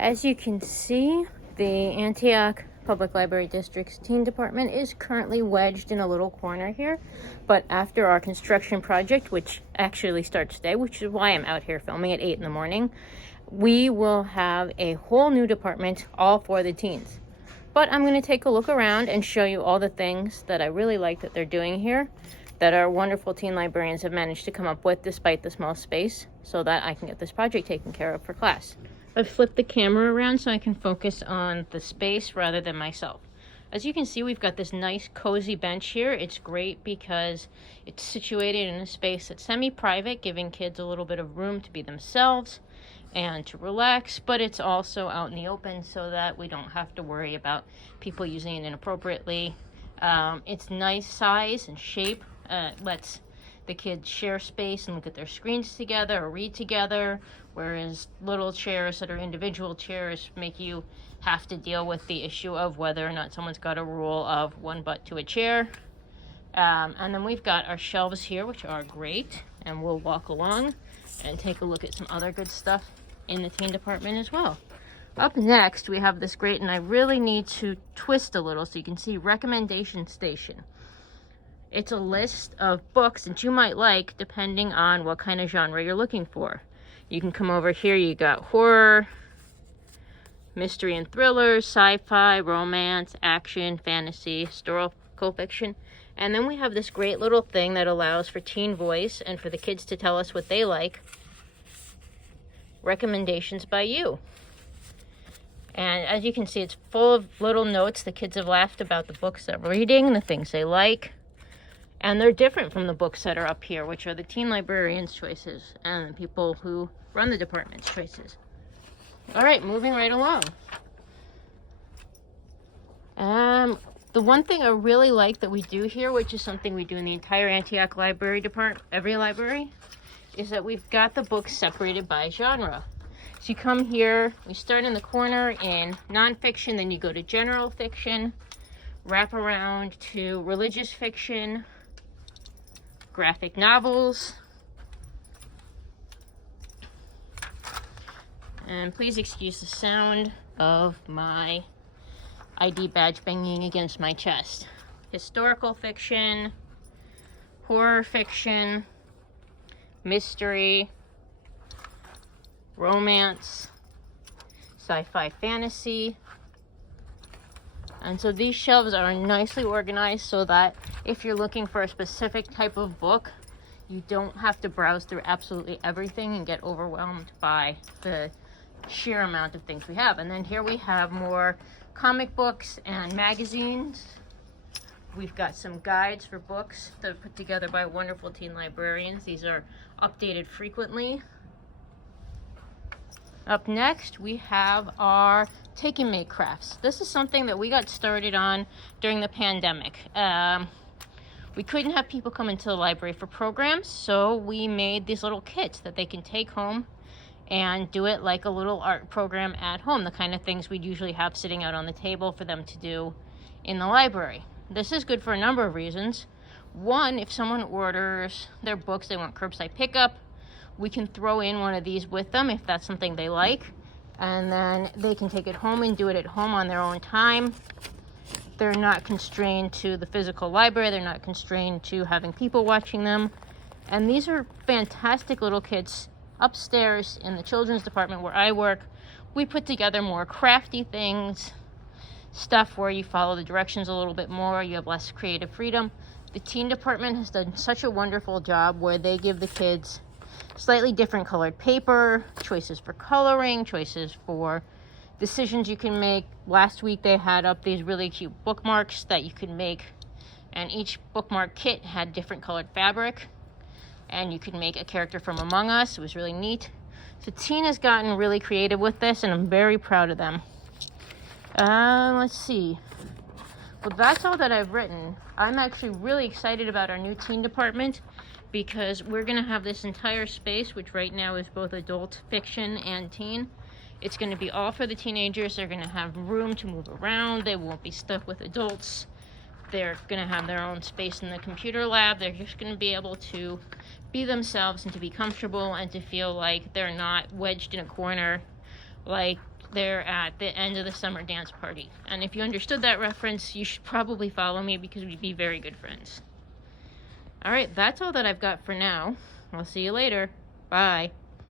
As you can see, the Antioch Public Library District's teen department is currently wedged in a little corner here, but after our construction project, which actually starts today, which is why I'm out here filming at 8 in the morning, we will have a whole new department all for the teens. But I'm going to take a look around and show you all the things that I really like that they're doing here, that our wonderful teen librarians have managed to come up with despite the small space, so that I can get this project taken care of for class. I've flipped the camera around so I can focus on the space rather than myself. As you can see, we've got this nice cozy bench here. It's great because it's situated in a space that's semi-private, giving kids a little bit of room to be themselves and to relax, but it's also out in the open so that we don't have to worry about people using it inappropriately. It's nice size and shape. Lets the kids share space and look at their screens together or read together, whereas little chairs that are individual chairs make you have to deal with the issue of whether or not someone's got a rule of one butt to a chair. And then we've got our shelves here, which are great, and we'll walk along and take a look at some other good stuff in the teen department as well. Up next, we have this great, and I really need to twist a little so you can see, recommendation station. It's a list of books that you might like depending on what kind of genre you're looking for. You can come over here, you got horror, mystery and thrillers, sci-fi, romance, action, fantasy, historical fiction. And then we have this great little thing that allows for teen voice and for the kids to tell us what they like. Recommendations by you. And as you can see, it's full of little notes. The kids have laughed about the books that we're reading, the things they like. And they're different from the books that are up here, which are the teen librarians' choices and the people who run the department's choices. All right, moving right along. The one thing I really like that we do here, which is something we do in the entire Antioch Library Department, every library, is that we've got the books separated by genre. So you come here, we start in the corner in nonfiction, then you go to general fiction, wrap around to religious fiction, graphic novels, and please excuse the sound of my ID badge banging against my chest. Historical fiction, horror fiction, mystery, romance, sci-fi fantasy. And so these shelves are nicely organized so that if you're looking for a specific type of book, you don't have to browse through absolutely everything and get overwhelmed by the sheer amount of things we have. And then here we have more comic books and magazines. We've got some guides for books that are put together by wonderful teen librarians. These are updated frequently. Up next, we have our take and make crafts. This is something that we got started on during the pandemic. We couldn't have people come into the library for programs, so we made these little kits that they can take home and do it like a little art program at home, the kind of things we'd usually have sitting out on the table for them to do in the library. This is good for a number of reasons. One, if someone orders their books, they want curbside pickup, we can throw in one of these with them if that's something they like, and then they can take it home and do it at home on their own time. They're not constrained to the physical library, they're not constrained to having people watching them. And these are fantastic little kits. Upstairs in the children's department where I work, we put together more crafty things, stuff where you follow the directions a little bit more, you have less creative freedom. The teen department has done such a wonderful job where they give the kids slightly different colored paper, choices for coloring, choices for decisions you can make. Last week they had up these really cute bookmarks that you could make, and each bookmark kit had different colored fabric, and you could make a character from Among Us. It was really neat. So teen has gotten really creative with this, and I'm very proud of them. Let's see. Well, that's all that I've written. I'm actually really excited about our new teen department because we're going to have this entire space, which right now is both adult fiction and teen. It's going to be all for the teenagers. They're going to have room to move around. They won't be stuck with adults. They're going to have their own space in the computer lab. They're just going to be able to be themselves and to be comfortable and to feel like they're not wedged in a corner like there at the end of the summer dance party. And if you understood that reference, you should probably follow me because we'd be very good friends. All right, that's all that I've got for now. I'll see you later. Bye.